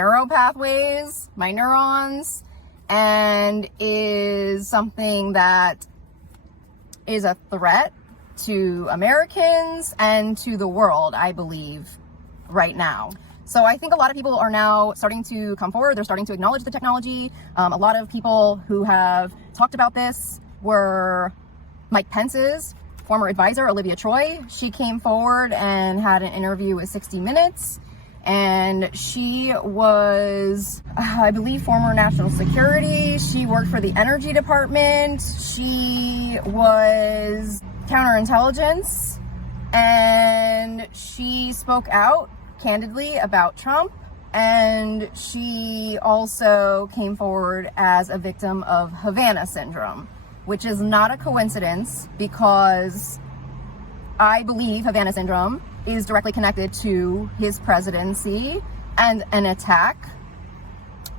neural pathways, my neurons, and is something that is a threat to Americans and to the world, I believe, right now. So I think a lot of people are now starting to come forward. They're starting to acknowledge the technology. A lot of people who have talked about this were Mike Pence's former advisor, Olivia Troy. She came forward and had an interview with 60 Minutes. And she was, I believe, former national security. She worked for the energy department. She was counterintelligence. And she spoke out candidly about Trump. And she also came forward as a victim of Havana syndrome, which is not a coincidence because I believe Havana syndrome is directly connected to his presidency and an attack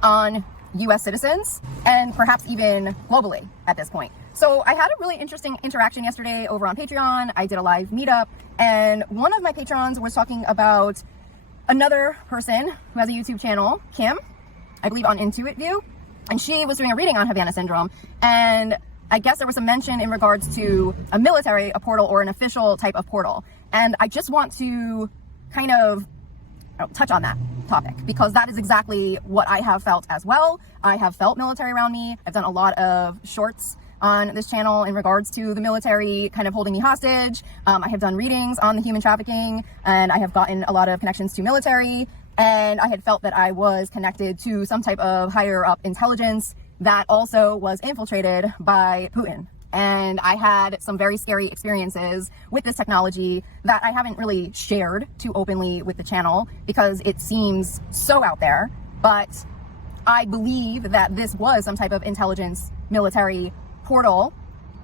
on U.S. citizens and perhaps even globally at this point. So I had a really interesting interaction yesterday over on Patreon. I did a live meetup, and one of my patrons was talking about another person who has a YouTube channel, Kim, I believe on Intuit View, and she was doing a reading on Havana syndrome, and I guess there was some mention in regards to a military, a portal, or an official type of portal. And I just want to kind of touch on that topic because that is exactly what I have felt as well. I have felt military around me. I've done a lot of shorts on this channel in regards to the military kind of holding me hostage. I have done readings on the human trafficking, and I have gotten a lot of connections to military. And I had felt that I was connected to some type of higher up intelligence that also was infiltrated by Putin. And I had some very scary experiences with this technology that I haven't really shared too openly with the channel because it seems so out there. But I believe that this was some type of intelligence military portal,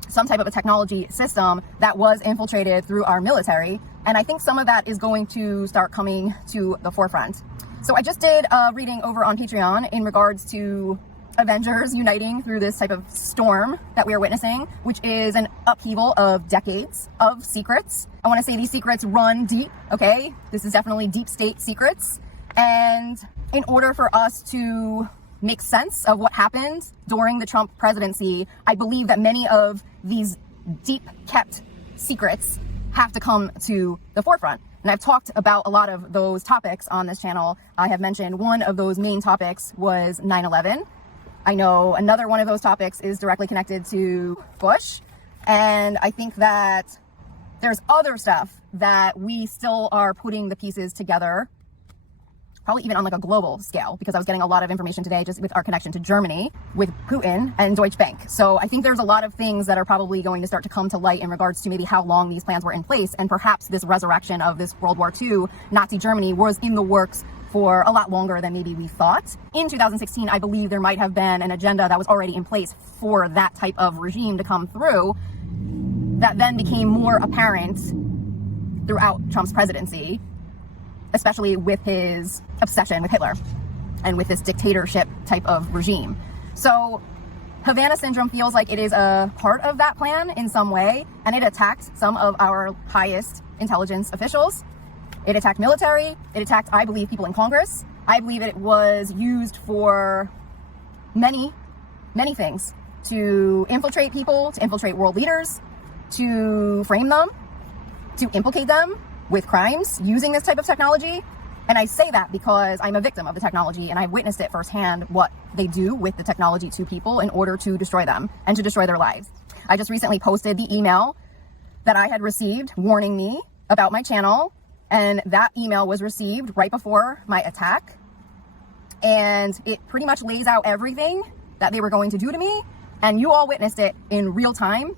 some type of a technology system that was infiltrated through our military. And I think some of that is going to start coming to the forefront. So I just did a reading over on Patreon in regards to Avengers uniting through this type of storm that we are witnessing, which is an upheaval of decades of secrets. I want to say these secrets run deep, okay? This is definitely deep state secrets. And in order for us to make sense of what happened during the Trump presidency, I believe that many of these deep kept secrets have to come to the forefront. And I've talked about a lot of those topics on this channel. I have mentioned one of those main topics was 9/11. I know another one of those topics is directly connected to Bush. And I think that there's other stuff that we still are putting the pieces together, probably even on like a global scale, because I was getting a lot of information today just with our connection to Germany, with Putin and Deutsche Bank. So I think there's a lot of things that are probably going to start to come to light in regards to maybe how long these plans were in place. And perhaps this resurrection of this World War II, Nazi Germany, was in the works for a lot longer than maybe we thought. In 2016, I believe there might have been an agenda that was already in place for that type of regime to come through that then became more apparent throughout Trump's presidency, especially with his obsession with Hitler and with this dictatorship type of regime. So Havana syndrome feels like it is a part of that plan in some way, and it attacked some of our highest intelligence officials. It attacked military. It attacked, I believe, people in Congress. I believe it was used for many, many things, to infiltrate people, to infiltrate world leaders, to frame them, to implicate them with crimes using this type of technology. And I say that because I'm a victim of the technology and I've witnessed it firsthand, what they do with the technology to people in order to destroy them and to destroy their lives. I just recently posted the email that I had received warning me about my channel. And that email was received right before my attack. And it pretty much lays out everything that they were going to do to me. And you all witnessed it in real time.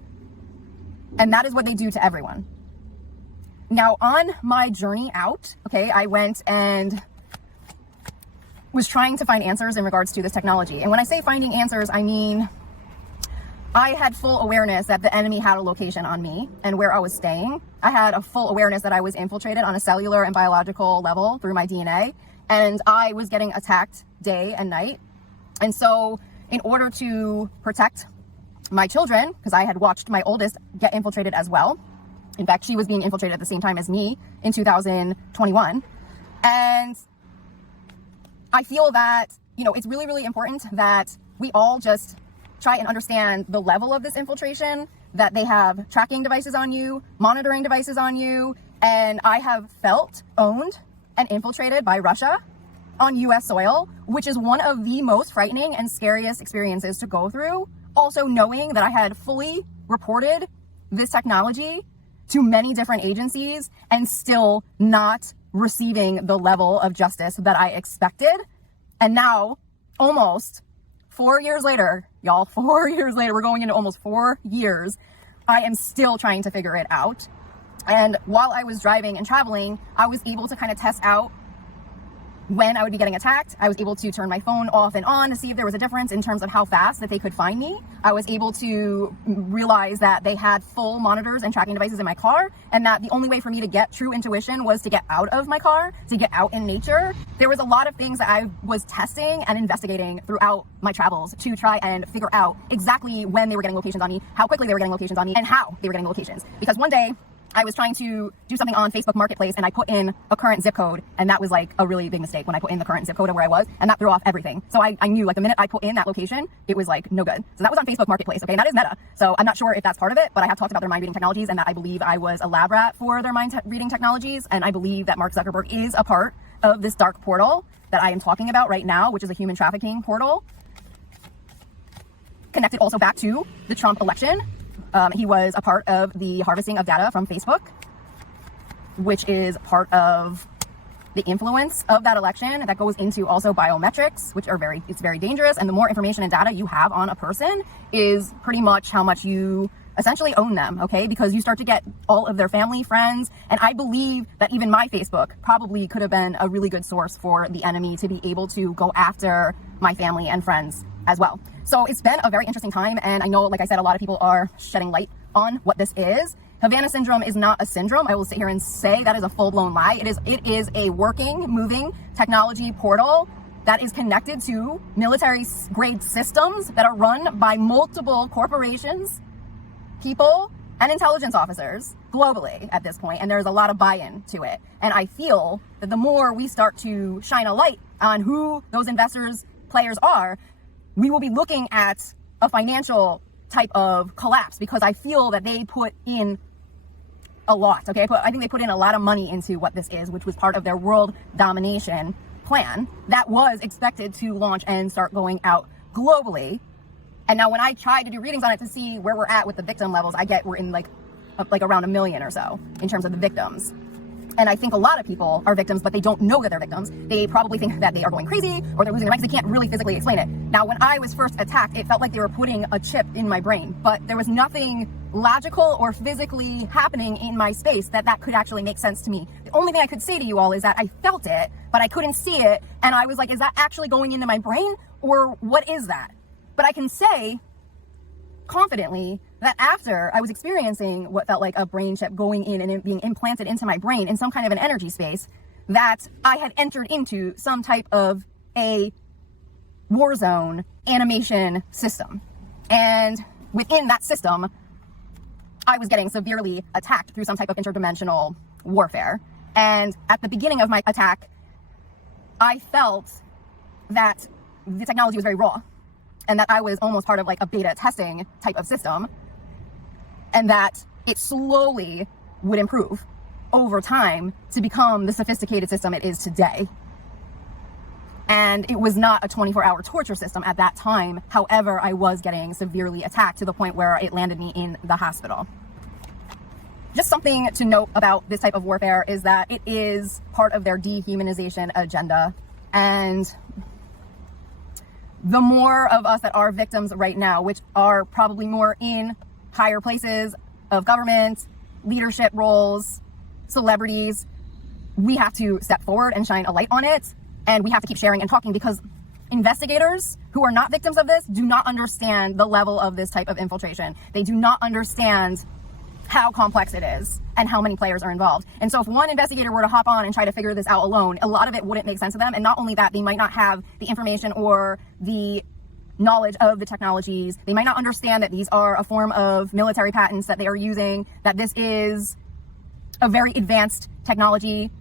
And that is what they do to everyone. Now, on my journey out, okay, I went and was trying to find answers in regards to this technology. And when I say finding answers, I mean, I had full awareness that the enemy had a location on me and where I was staying. I had a full awareness that I was infiltrated on a cellular and biological level through my DNA, and I was getting attacked day and night. And so in order to protect my children, because I had watched my oldest get infiltrated as well. In fact, she was being infiltrated at the same time as me in 2021. And I feel that, it's really, really important that we all just try and understand the level of this infiltration, that they have tracking devices on you, monitoring devices on you, and I have felt owned and infiltrated by Russia on US soil, which is one of the most frightening and scariest experiences to go through. Also knowing that I had fully reported this technology to many different agencies and still not receiving the level of justice that I expected. And now, almost 4 years later, y'all, 4 years later, we're going into almost 4 years, I am still trying to figure it out. And while I was driving and traveling, I was able to kind of test out when I would be getting attacked. I was able to turn my phone off and on to see if there was a difference in terms of how fast that they could find me. I was able to realize that they had full monitors and tracking devices in my car, and that the only way for me to get true intuition was to get out of my car, to get out in nature. There was a lot of things that I was testing and investigating throughout my travels to try and figure out exactly when they were getting locations on me, how quickly they were getting locations on me, and how they were getting locations. Because one day, I was trying to do something on Facebook Marketplace and I put in a current zip code, and that was like a really big mistake when I put in the current zip code of where I was, and that threw off everything. So I knew like the minute I put in that location, it was like no good. So that was on Facebook Marketplace, okay? And that is Meta. So I'm not sure if that's part of it, but I have talked about their mind reading technologies and that I believe I was a lab rat for their mind reading technologies. And I believe that Mark Zuckerberg is a part of this dark portal that I am talking about right now, which is a human trafficking portal. Connected also back to the Trump election. He was a part of the harvesting of data from Facebook, which is part of the influence of that election that goes into also biometrics, which are it's very dangerous. And the more information and data you have on a person is pretty much how much you essentially own them, okay? Because you start to get all of their family, friends, and I believe that even my Facebook probably could have been a really good source for the enemy to be able to go after my family and friends as well. So it's been a very interesting time, and I know, like I said, a lot of people are shedding light on what this is. Havana syndrome is not a syndrome. I will sit here and say that is a full-blown lie. It is a working, moving technology portal that is connected to military-grade systems that are run by multiple corporations, people, and intelligence officers globally at this point, and there's a lot of buy-in to it. And I feel that the more we start to shine a light on who those investors, players are, we will be looking at a financial type of collapse, because I feel that they put in a lot, okay? I think they put in a lot of money into what this is, which was part of their world domination plan that was expected to launch and start going out globally. And now when I try to do readings on it to see where we're at with the victim levels, we're in like around 1 million or so in terms of the victims. And I think a lot of people are victims, but they don't know that they're victims. They probably think that they are going crazy or they're losing their minds. They can't really physically explain it. Now, when I was first attacked, it felt like they were putting a chip in my brain, but there was nothing logical or physically happening in my space that could actually make sense to me. The only thing I could say to you all is that I felt it, but I couldn't see it. And I was like, is that actually going into my brain, or what is that? But I can say confidently that after I was experiencing what felt like a brain chip going in and it being implanted into my brain in some kind of an energy space, that I had entered into some type of a war zone animation system. And within that system, I was getting severely attacked through some type of interdimensional warfare. And at the beginning of my attack, I felt that the technology was very raw, and that I was almost part of like a beta testing type of system, and that it slowly would improve over time to become the sophisticated system it is today. And it was not a 24-hour torture system at that time. However, I was getting severely attacked to the point where it landed me in the hospital. Just something to note about this type of warfare is that it is part of their dehumanization agenda. And the more of us that are victims right now, which are probably more in higher places of government, leadership roles, celebrities, we have to step forward and shine a light on it. And we have to keep sharing and talking, because investigators who are not victims of this do not understand the level of this type of infiltration. They do not understand how complex it is and how many players are involved. And so if one investigator were to hop on and try to figure this out alone, a lot of it wouldn't make sense to them. And not only that, they might not have the information or the knowledge of the technologies. They might not understand that these are a form of military patents that they are using, that this is a very advanced technology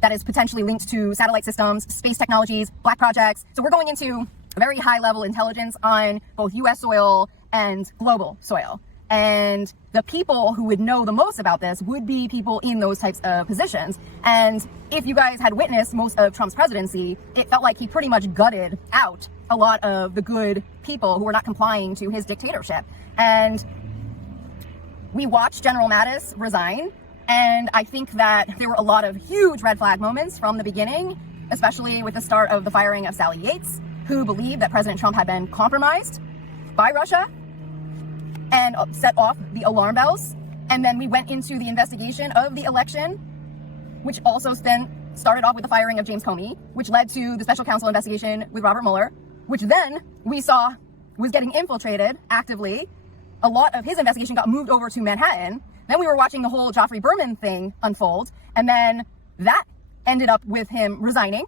that is potentially linked to satellite systems, space technologies, black projects. So we're going into very high level intelligence on both US soil and global soil. And the people who would know the most about this would be people in those types of positions. And if you guys had witnessed most of Trump's presidency, it felt like he pretty much gutted out a lot of the good people who were not complying to his dictatorship. And we watched General Mattis resign. And I think that there were a lot of huge red flag moments from the beginning, especially with the start of the firing of Sally Yates, who believed that President Trump had been compromised by Russia and set off the alarm bells. And then we went into the investigation of the election, which also then started off with the firing of James Comey, which led to the special counsel investigation with Robert Mueller, which then we saw was getting infiltrated actively. A lot of his investigation got moved over to Manhattan. Then we were watching the whole Joffrey Berman thing unfold. And then that ended up with him resigning.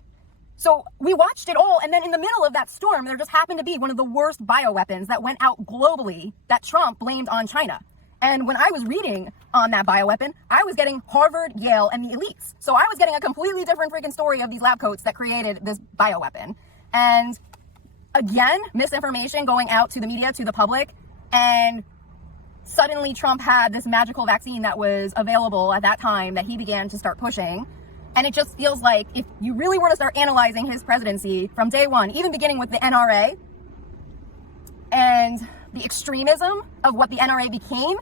So we watched it all, and then in the middle of that storm, there just happened to be one of the worst bioweapons that went out globally that Trump blamed on China. And when I was reading on that bioweapon, I was getting Harvard, Yale, and the elites. So I was getting a completely different freaking story of these lab coats that created this bioweapon. And again, misinformation going out to the media, to the public, and suddenly Trump had this magical vaccine that was available at that time that he began to start pushing. And it just feels like if you really were to start analyzing his presidency from day one, even beginning with the NRA and the extremism of what the NRA became,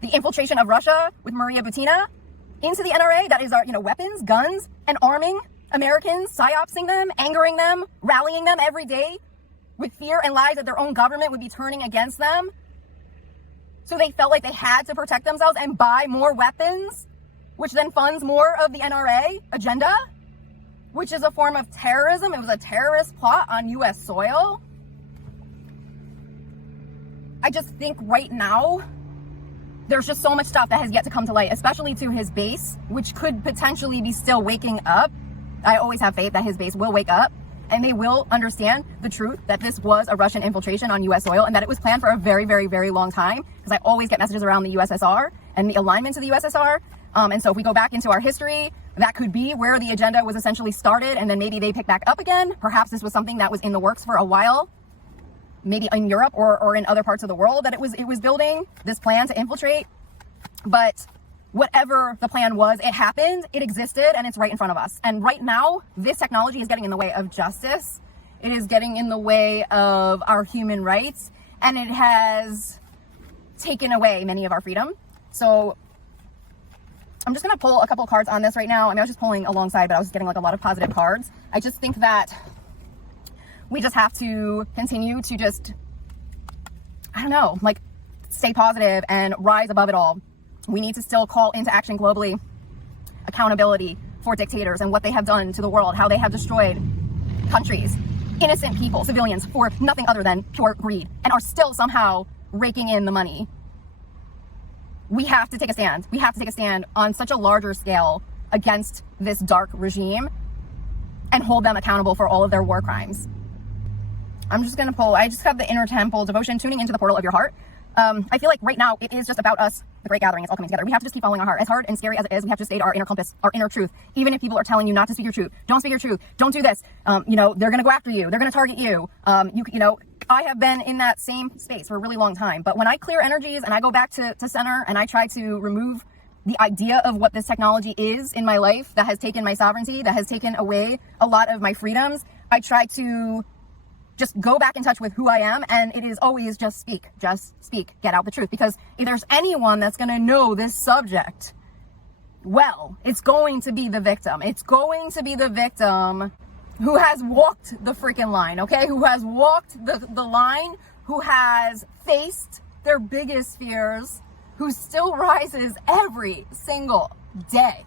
the infiltration of Russia with Maria Butina into the NRA, that is our, weapons, guns, and arming Americans, psyopsing them, angering them, rallying them every day with fear and lies that their own government would be turning against them. So they felt like they had to protect themselves and buy more weapons, which then funds more of the NRA agenda, which is a form of terrorism. It was a terrorist plot on US soil. I just think right now, there's just so much stuff that has yet to come to light, especially to his base, which could potentially be still waking up. I always have faith that his base will wake up and they will understand the truth that this was a Russian infiltration on US soil and that it was planned for a very, very, very long time, because I always get messages around the USSR and the alignment to the USSR. And so if we go back into our history, that could be where the agenda was essentially started, and then maybe they pick back up again. Perhaps this was something that was in the works for a while, maybe in Europe or in other parts of the world, that it was building this plan to infiltrate. But whatever the plan was, it happened, it existed, and it's right in front of us. And right now, this technology is getting in the way of justice. It is getting in the way of our human rights, and it has taken away many of our freedom. So I'm just going to pull a couple cards on this right now. I was just pulling alongside, but I was getting a lot of positive cards. I just think that we just have to continue to just, stay positive and rise above it all. We need to still call into action globally accountability for dictators and what they have done to the world, how they have destroyed countries, innocent people, civilians, for nothing other than pure greed, and are still somehow raking in the money. We have to take a stand. We have to take a stand on such a larger scale against this dark regime and hold them accountable for all of their war crimes. I'm just going to pull, I just have the Inner Temple Devotion, tuning into the portal of your heart. I feel like right now it is just about us, the great gathering. It's all coming together. We have to just keep following our heart. As hard and scary as it is, we have to stay to our inner compass, our inner truth. Even if people are telling you not to speak your truth, don't speak your truth, don't do this. They're going to go after you. They're going to target you. I have been in that same space for a really long time. But when I clear energies and I go back to center and I try to remove the idea of what this technology is in my life that has taken my sovereignty, that has taken away a lot of my freedoms, I try to just go back in touch with who I am. And it is always just speak, get out the truth. Because if there's anyone that's going to know this subject, well, it's going to be the victim. It's going to be the victim who has walked the freaking line, okay? Who has walked the line, who has faced their biggest fears, who still rises every single day,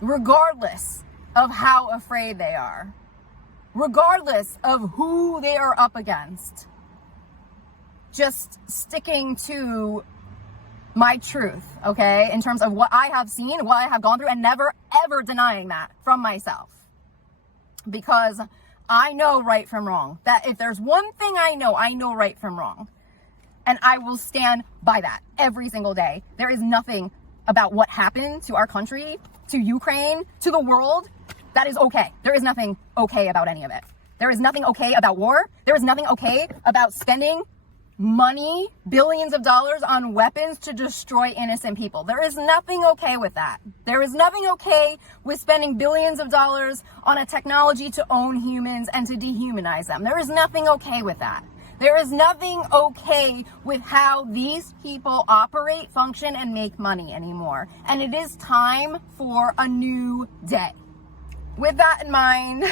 regardless of how afraid they are, regardless of who they are up against, just sticking to my truth, okay, in terms of what I have seen, what I have gone through, and never, ever denying that from myself. Because I know right from wrong. That if there's one thing I know right from wrong. And I will stand by that every single day. There is nothing about what happened to our country, to Ukraine, to the world, that is okay. There is nothing okay about any of it. There is nothing okay about war. There is nothing okay about spending money, billions of dollars on weapons to destroy innocent people. There is nothing okay with that. There is nothing okay with spending billions of dollars on a technology to own humans and to dehumanize them. There is nothing okay with that. There is nothing okay with how these people operate, function, and make money anymore. And it is time for a new day. With that in mind,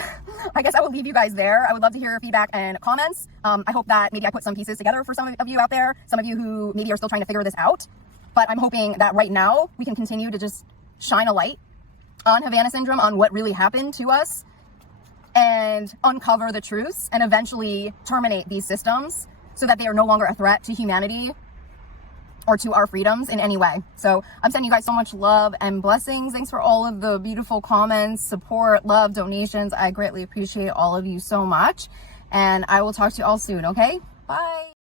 I guess I will leave you guys there. I would love to hear your feedback and comments. I hope that maybe I put some pieces together for some of you out there, some of you who maybe are still trying to figure this out. But I'm hoping that right now we can continue to just shine a light on Havana Syndrome, on what really happened to us, and uncover the truths and eventually terminate these systems so that they are no longer a threat to humanity or to our freedoms in any way. So I'm sending you guys so much love and blessings. Thanks for all of the beautiful comments, support, love, donations. I greatly appreciate all of you so much. And I will talk to you all soon, okay? Bye.